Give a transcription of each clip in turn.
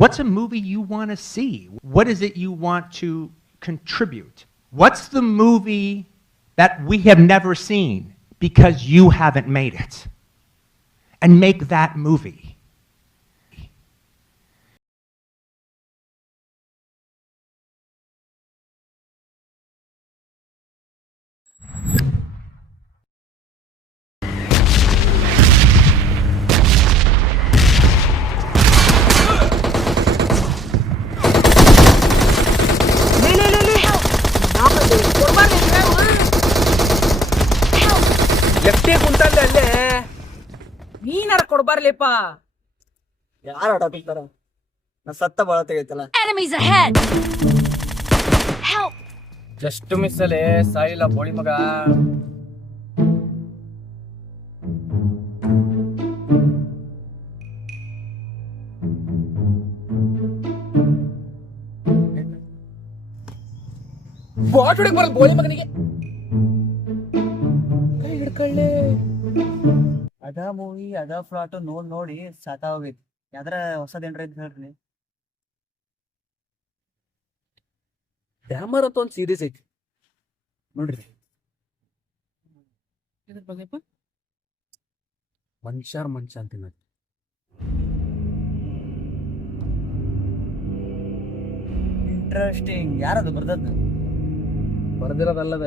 What's a movie you want to see? What is it you want to contribute? What's the movie that we have never seen because you haven't made it? And make that movie. ಲೆಫ್ಟೇ ಕುಂತಲ್ಲ ಅಲ್ಲೇ ನೀನಾರ ಕೊಡ್ಬಾರ್ಲಿಪ್ಪ. ಯಾರು ಆಟ ಆಡ್ತಾರ? ನಾ ಸತ್ತ ಬಾಳ ತೆಗೈತಲ್ಲ. Enemies ahead! Help! Just miss ಅಲ್ಲೇ ಸಾಯಿಲ್ಲ ಬೋಳಿ ಮಗ. Bot ಹೊಡಿಕ್ ಬರಲ್ಲ ಬೋಳಿ ಮಗನಿಗೆ. ಕೈ ಹಿಡ್ಕೊಳ್ಳೆ. ಅದ ಮೂವಿ ಅದ ಫ್ಲಾಟ್ ನೋಡಿ ಸಾತಾ ಹೋಗೈತಿ. ಯಾವ್ದಾರ ಹೊಸದೇನ್ರ ಐತಿ ಹೇಳ್ರಿ. ಡ್ಯಾಮರ್ ಅಂತ ಒಂದು ಸೀರೀಸ್ ಐತಿ ನೋಡ್ರಿ. ಇದ್ರ ಬಗ್ಗೆಪ್ಪ ಮನುಷ್ಯ ಅಂತೀನಿ. ಇಂಟ್ರೆಸ್ಟಿಂಗ್. ಯಾರದು ಬರ್ದದ್ದು? ಬರ್ದಿರೋದಲ್ಲದ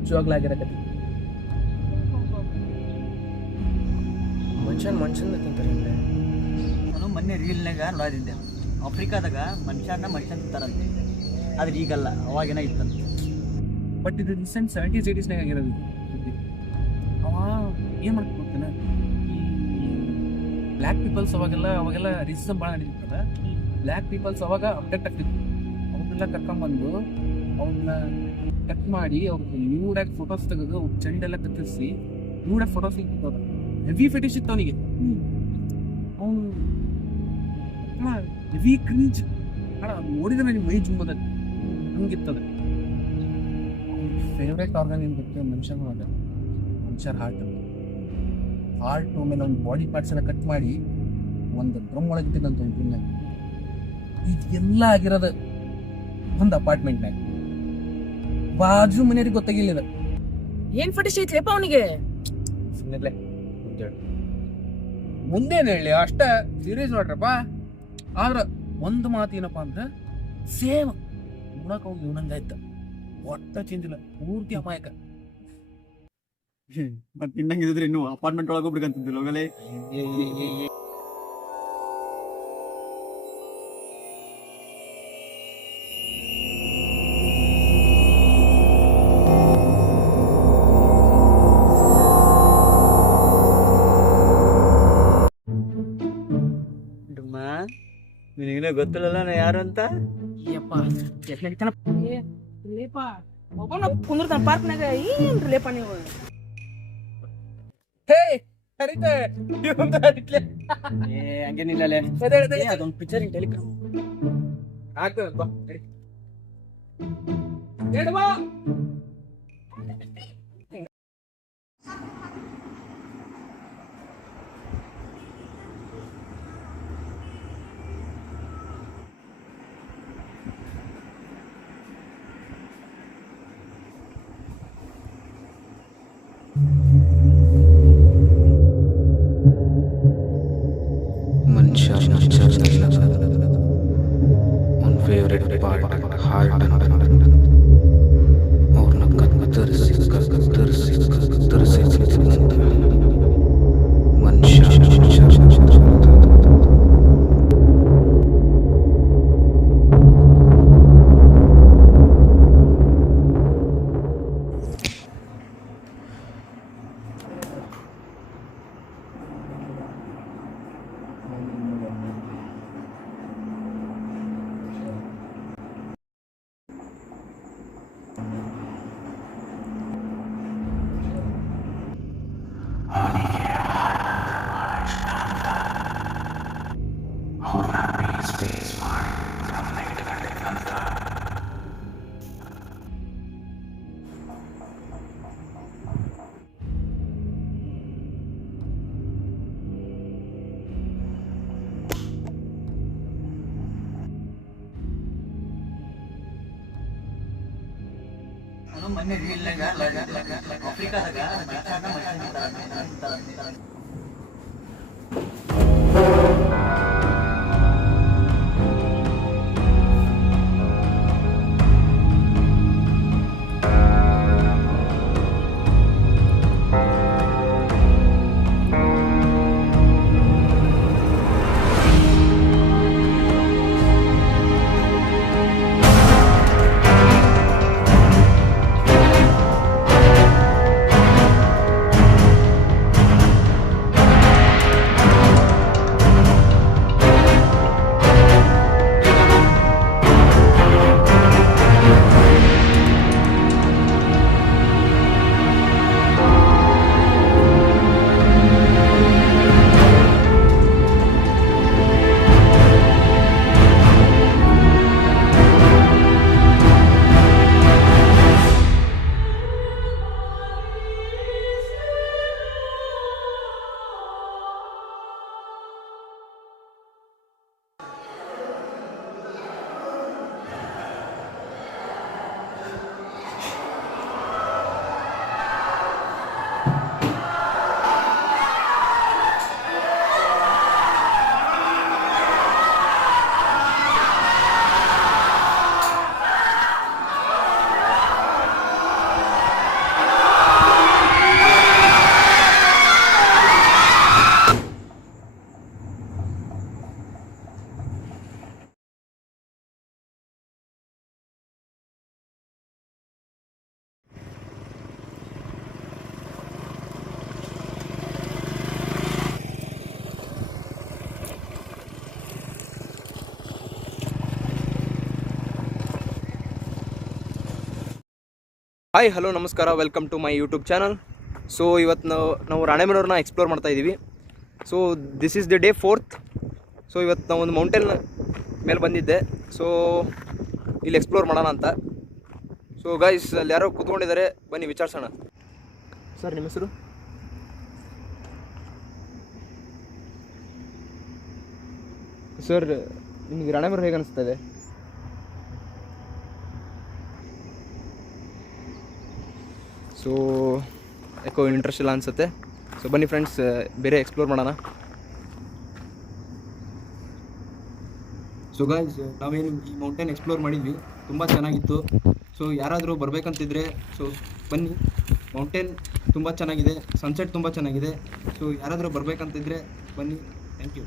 ನಿಜವಾಗ್ಲಾಗಿರಕತಿ. ಮನುಷ್ಯನ ತಿಂತಾರೆ. ನಾನು ಮೊನ್ನೆ ರೀಲ್ನಾಗ ನೋಡಿದ್ದೆ, ಆಫ್ರಿಕಾದಾಗ ಮನುಷ್ಯನ ತಿಂತಾರಂತೆ. ಆದ್ರೆ ಈಗಲ್ಲ, ಅವಾಗೇನ ಇತ್ತಂತೆ. ಬಟ್ ಇದು ರೀಸೆಂಟ್ 70s 80s ಆಗಿರೋದು. ಅವ ಏನ್ ಮಾಡ್ಕೊತಾನ, ಈ ಬ್ಲ್ಯಾಕ್ ಪೀಪಲ್ಸ್ ಅವಾಗೆಲ್ಲ ರಿಸಿಸಮ್ ಭಾಳ ನಡೀತದ. ಬ್ಲ್ಯಾಕ್ ಪೀಪಲ್ಸ್ ಅವಾಗ ಅಪ್ಡೇಟ್ ಆಗ್ತಿತ್ತು. ಅವ್ರನ್ನೆಲ್ಲ ಕರ್ಕೊಂಡ್ಬಂದು ಅವನ್ನ ಕಟ್ ಮಾಡಿ ಅವ್ರಿಗೆ ನ್ಯೂಡಾಗಿ ಫೋಟೋಸ್ ತೆಗೆದು ಚೆಂಡೆಲ್ಲ ಕತ್ತರಿಸಿ ನ್ಯೂಡಾಗಿ ಫೋಟೋಸ್ ಇರ್ತದ. ಹೆವಿ ಫೆಟಿಶ್ ಇತ್ತು ಅವನಿಗೆ. ಅವನು ಹೆವಿ ಕ್ರಿಂಜ್ ನೋಡಿದ್ರೆ ನನಗೆ ಮೈ ಜುಂಬದ ಹಂಗಿರ್ತದ. ಫೇವ್ರೇಟ್ ಆರ್ಗನ್ ಏನು ಗೊತ್ತು? ಮನುಷ್ಯರ ಹಾರ್ಟ್ ಮೇಲೆ ಒಂದು ಬಾಡಿ ಪಾರ್ಟ್ಸ್ ಎಲ್ಲ ಕಟ್ ಮಾಡಿ ಒಂದು ಡ್ರಮ್ ಒಳಗೆ ಇಟ್ಟಿದ್ದಂತ ಒಂದು ಪಿನ್ನಾಗ. ಇದೆಲ್ಲ ಆಗಿರೋದು ಒಂದು ಅಪಾರ್ಟ್ಮೆಂಟ್ನಾಗ. ಬಾಜು ಮನೆಯವ್ರಿಗೆ ಗೊತ್ತಾಗಿಲ್ಲ. ಏನ್ ಫಟಿಶ್ ಐತ್ಲಿಪ್ಪ ಅವನಿಗೆ? ಸುಮ್ಮನೆ ಮುಂದೇನು ಹೇಳಿ ಅಷ್ಟ ಸೀರೀಸ್ ನೋಡ್ರಪ್ಪ. ಆದ್ರ ಒಂದು ಮಾತು ಏನಪ್ಪಾ ಅಂತ, ಸೇಮ್ ನೋಡಕ್ ಹೋಗಿ ಇವನಂಗಾಯ್ತ. ಒಟ್ಟ ಚೇಂಜ್ ಇಲ್ಲ, ಪೂರ್ತಿ ಅಮಾಯಕ. ಮತ್ತೆ ಇನ್ನಂಗಿದ್ರೆ ಇನ್ನು ಅಪಾರ್ಟ್ಮೆಂಟ್ ಒಳಗೆ ಹೋಗ್ಬೇಕಂತಿದ್ದಿಲ್ಲ ಹೋಗಲೇ. ನಿನಗೆ ಗೊತ್ತಿಲ್ಲಲ್ಲ ನಾ ಯಾರು ಅಂತ? ಕುಂದ್ರತಾನ ಪಾರ್ಕ್ನಾಗ. ಏನ್ರಿ ಲೇಪ ನೀವು? ಹಂಗೇನಿಲ್ಲ. ಅದೊಂದು ಪಿಕ್ಚರ್ ಟೆಲಿಗ್ರಾಮ್ ಆಗ್ತದ. On favorite part, heart ಅವ್ರನ್ನ ಕತ್ತರಿಸಿ ಮನುಷ್ಯ ಇವನು ಮೊನ್ನೆ ರೀಲ್ನಾಗ ಆಫ್ರಿಕಾದಾಗ ಮನುಷ್ಯನ ಮನುಷ್ಯನ ಹಾಯ್ ಹಲೋ ನಮಸ್ಕಾರ, welcome to my YouTube channel. So ಇವತ್ತು ನಾವು ರಾಣೆಬೆನ್ನೂರನ್ನ ಎಕ್ಸ್ಪ್ಲೋರ್ ಮಾಡ್ತಾ ಇದ್ದೀವಿ. So this is the day 4th. So ಇವತ್ತು ನಾವು ಒಂದು ಮೌಂಟೇನ್ ಮೇಲೆ ಬಂದಿದ್ದೆ. ಸೊ ಇಲ್ಲಿ ಎಕ್ಸ್ಪ್ಲೋರ್ ಮಾಡೋಣ ಅಂತ. ಸೊ ಗೈಸ್, ಅಲ್ಲಿ ಯಾರೋ ಕೂತ್ಕೊಂಡಿದ್ದಾರೆ, ಬನ್ನಿ ವಿಚಾರಿಸೋಣ. ಸರ್, ನಿಮ್ಮ ಹೆಸರು? ಸರ್, ನಿಮಗೆ ರಾಣೆಬೆನ್ನೂರು ಹೇಗೆ ಅನಿಸ್ತಾ ಇದೆ? ಸೊ ಯಾಕೋ ಇಂಟ್ರೆಸ್ಟ್ ಇಲ್ಲ ಅನಿಸುತ್ತೆ. ಸೊ ಬನ್ನಿ ಫ್ರೆಂಡ್ಸ್, ಬೇರೆ ಎಕ್ಸ್ಪ್ಲೋರ್ ಮಾಡೋಣ. ಸೊ ಗೈಸ್, ನಾವೇನು ಈ ಮೌಂಟೇನ್ ಎಕ್ಸ್ಪ್ಲೋರ್ ಮಾಡಿದ್ವಿ, ತುಂಬ ಚೆನ್ನಾಗಿತ್ತು. ಸೊ ಯಾರಾದರೂ ಬರಬೇಕಂತಿದ್ರೆ ಸೊ ಬನ್ನಿ. ಮೌಂಟೇನ್ ತುಂಬ ಚೆನ್ನಾಗಿದೆ, ಸನ್ಸೆಟ್ ತುಂಬ ಚೆನ್ನಾಗಿದೆ. ಸೊ ಯಾರಾದರೂ ಬರಬೇಕಂತಿದ್ರೆ ಬನ್ನಿ. Thank you.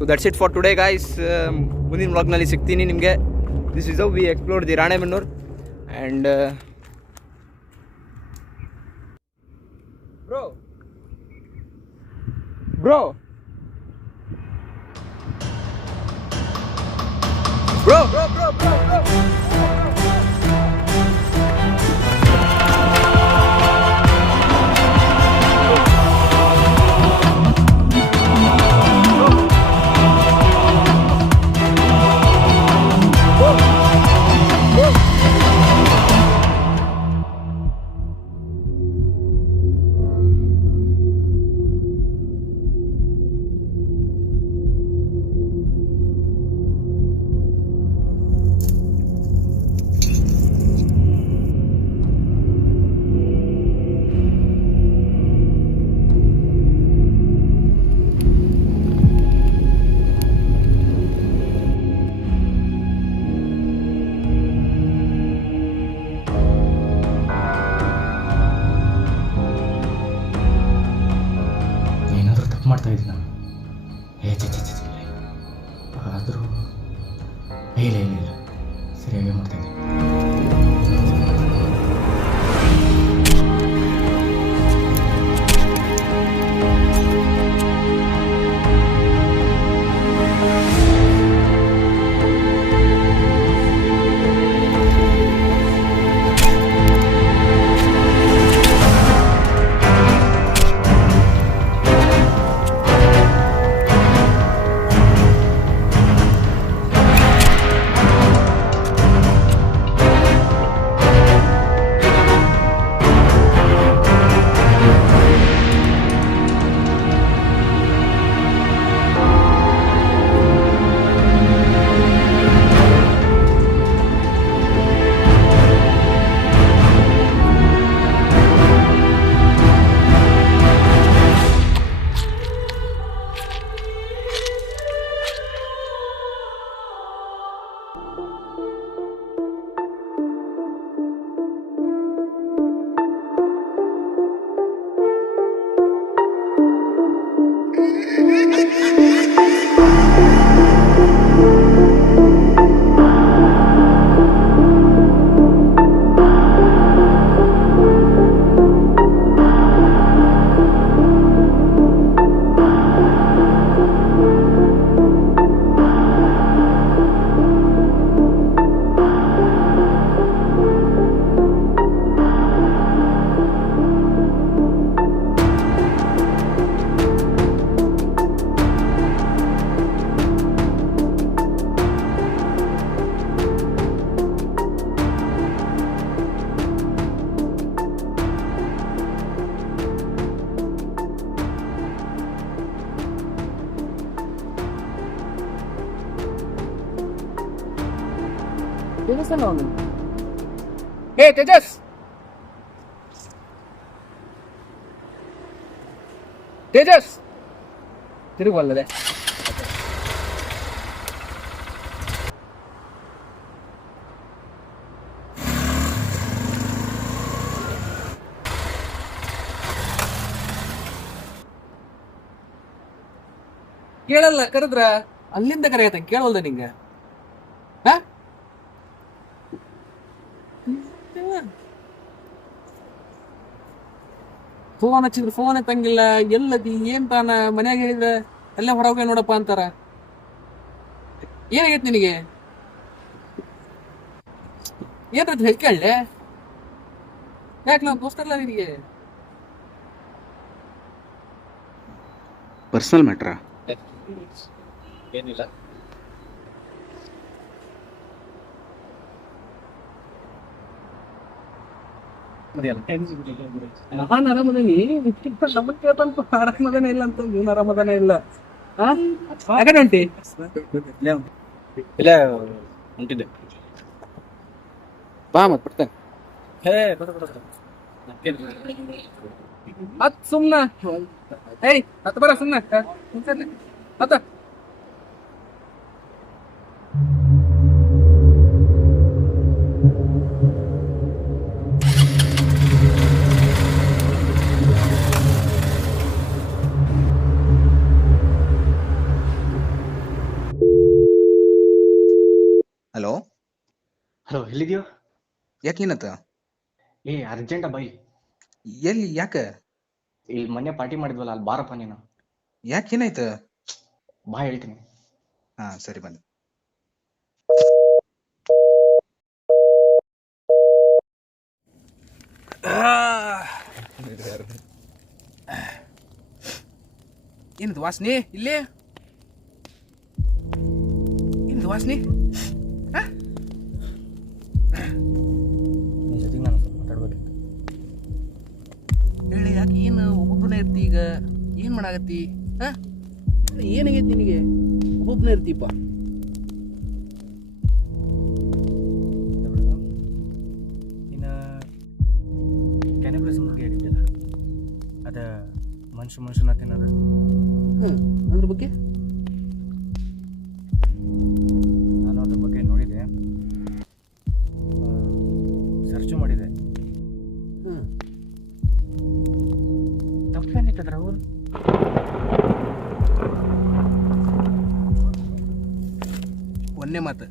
So that's it for today guys. ಮುಂದಿನ ವ್ಲಾಗ್ನಲ್ಲಿ ಸಿಗ್ತೀನಿ ನಿಮಗೆ. This is how we explore the Ranebennur. And bro bro bro bro bro bro bro ಮಾಡ್ತಾ ಇದ್ದೀನಿ ನಾನು. ಆದರೂ ಇಲ್ಲ ಸರಿಯಾಗಿ ಮಾಡ್ತಾ ಇದ್ದೀನಿ. ತೇಜಸ್ ಅಲ್ಲ ಅವನು. ಹೇ ತೇಜಸ್, ತೇಜಸ್ ತಿರುಗಲ್ಲದೆ. ಕೇಳಲ್ಲ, ಕರೆದ್ರ ಅಲ್ಲಿಂದ ಕರೆಯತ್ತ, ಕೇಳಲ್ದ ನಿಂಗ? Phone ಹಚ್ಚಿದ್ರು phone ಎತ್ತಂಗಿಲ್ಲ. ಎಲ್ಲದಿ ಏನ್ ತಾನ ಮನ್ಯಾಗ ಹೇಳಿದ್ರ ಎಲ್ಲ ಹೊರಗೆ ನೋಡಪ್ಪ ಅಂತಾರ. ಏನಾಗೈತಿ ನಿನಗೆ? ಏನಾಯ್ತು ಹೇಳಿ ಕೇಳಲೆ? ಯಾಕೆ ನಾವು ದೋಸ್ತರಲ್ಲ ನಿನಗೆ? ಪರ್ಸನಲ್ ಮ್ಯಾಟ್ರಾ? ಏನಿಲ್ಲ. ನಾನು ಆರಾಮದೇನಿ, ನಮ್ಮನ್ ಕೇಳ್ತಂತ ಆರಾಮದೇನೆ ಇಲ್ಲ ಅಂತ. ನೀನ್ ಆರಾಮದಾನೆ ಇಲ್ಲ? ಯಾಕಡೆ ಹೊಂಟಿ? ಇಲ್ಲ ಹೊಂಟಿದ್ದೆ. ಬಾ ಮತ್ ಬಿಡ್ತೇನೆ. ಹತ್ ಸುಮ್ನ. ಏಯ್ ಹತ್ ಬರ ಸುಮ್ನ. ಹತ್ತ. ಹಲೋ, ಹಲೋ, ಎಲ್ಲಿದ್ಯೋ? ಯಾಕೇನತ್ತ? Urgent bye. ಎಲ್ಲಿ? ಯಾಕ? ಇಲ್ಲಿ ಮೊನ್ನೆ ಪಾರ್ಟಿ ಮಾಡಿದ್ವಲ್ಲ, ಅಲ್ಲಿ ಬಾರಪ್ಪ ನೀನು. ಯಾಕೇನಾಯ್ತ? ಬಾ ಹೇಳ್ತೀನಿ. ಹಾ ಸರಿ, ಬಂದೆ. ಏನದು ವಾಸನೆ ಇಲ್ಲಿ? ಏನದು ವಾಸನೆ? ನಿನ್ನ ಜೊತೆಗೆ ನಾನು ಮಾತಾಡ್ಬೇಕಿತ್ತು. ಹೇಳಿ, ಯಾಕೆ? ಏನು ಒಬ್ಬೊಬ್ಬನೇ ಇರ್ತಿ ಈಗ? ಏನ್ ಮಾಡಾಕತ್ತಿ? ಏನಾಗೈತಿ ನಿನಗೆ? ಒಬ್ಬೊಬ್ಬನೇ ಇರ್ತೀಪ. ನೀನು ಕ್ಯಾನಿಬಲಿಸಮ್ ಬಗ್ಗೆ ಹೇಳಿದ್ದಿಲ್ಲ, ಅದ ಮನುಷ್ಯನ ತಿನ್ನೋದು. ಅದ್ರ ಬಗ್ಗೆ ನಾನು ಅದ್ರ ಬಗ್ಗೆ ನೋಡಿದೆ, ಸರ್ಚು ಮಾಡಿದೆ. ತಪ್ಪೇನಿತ್ತದ್ರ ಅವರು? ಒಂದೇ ಮಾತು,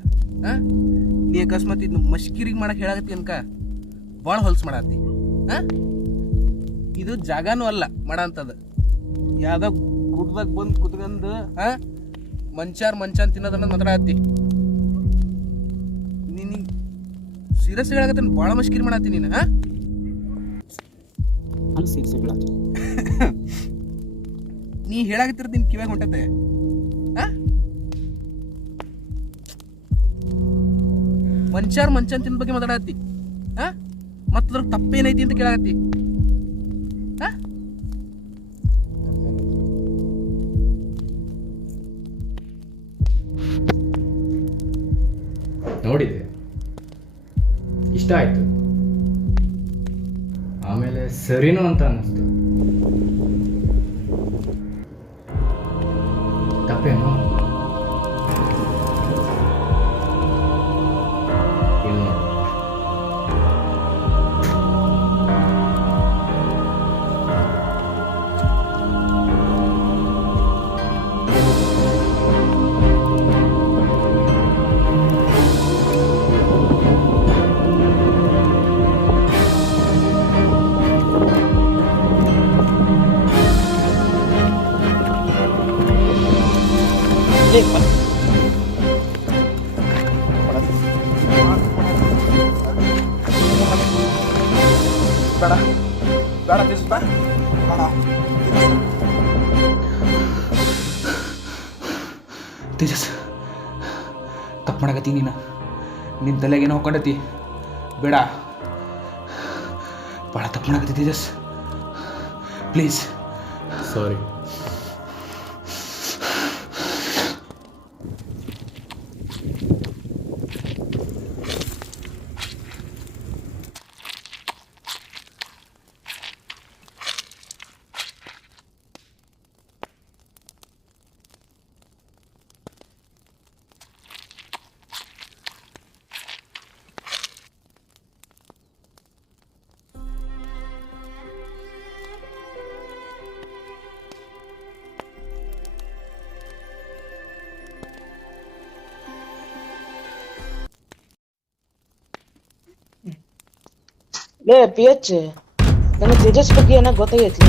ನೀ ಅಕಸ್ಮಾತ್ ಇದ್ನ ಮಶ್ಕಿರಿಗೆ ಮಾಡಕ್ ಹೇಳಾಕತ್ತಿ ಅನ್ಕ ಭಾಳ ಹೊಲ್ಸ್ ಮಾಡತ್ತಿ. ಇದು ಜಾಗನೂ ಅಲ್ಲ ಮಾಡಂತದ. ಯಾವ್ದ ಗುಡ್ದಾಗ ಬಂದು ಕುತ್ಕೊಂಡು ಮಂಚಾನ್ ತಿನ್ನೋದನ್ನ ಮಾತಾಡತ್ತಿ. ನೀನು ಸೀರಿಯಸ್ ಹೇಳಾಕತ್ತ, ಭಾಳ ಮಶ್ಕಿರಿ ಮಾಡತ್ತಿ ನೀನು. ನೀ ಹೇಳಾಕತ್ತಿರೋದು ನಿನ್ ಕಿವ್ಯಾಗ ಹೊಂಟತೆ. ಮಂಚಾನ್ ತಿನ್ನ ಬಗ್ಗೆ ಮಾತಾಡತ್ತಿ. ಮತ್ತದ್ರ ತಪ್ಪೇನೈತಿ ಅಂತ ಕೇಳಾಕತ್ತಿ. ನೋಡಿದೆ, ಇಷ್ಟ ಆಯ್ತು, ಆಮೇಲೆ ಸರಿನೂ ಅಂತ ಅನ್ನಿಸ್ತು. ತಪ್ಪೇನು? ಇಲ್ಲ ನೋಡು. ಬೇಡ ತೇಜಸ್, ಬೇಡ. ತೇಜಸ್, ತಪ್ಪು ಮಾಡಕತ್ತಿ ನೀನು. ನಿನ್ನ ತಲೆಗೇನೋ ಹಾಕೊಂಡತಿ. ಬೇಡ, ಭಾಳ ತಪ್ಪು ಮಾಡಕತ್ತಿ ತೇಜಸ್, ಪ್ಲೀಸ್. ಸಾರಿ. ಲೇ ಪಿ ಎಚ್ ನನಗೆ ತೇಜಸ್ ಬಗ್ಗೆ ಏನಾಗ ಗೊತ್ತಾಗೈತಿ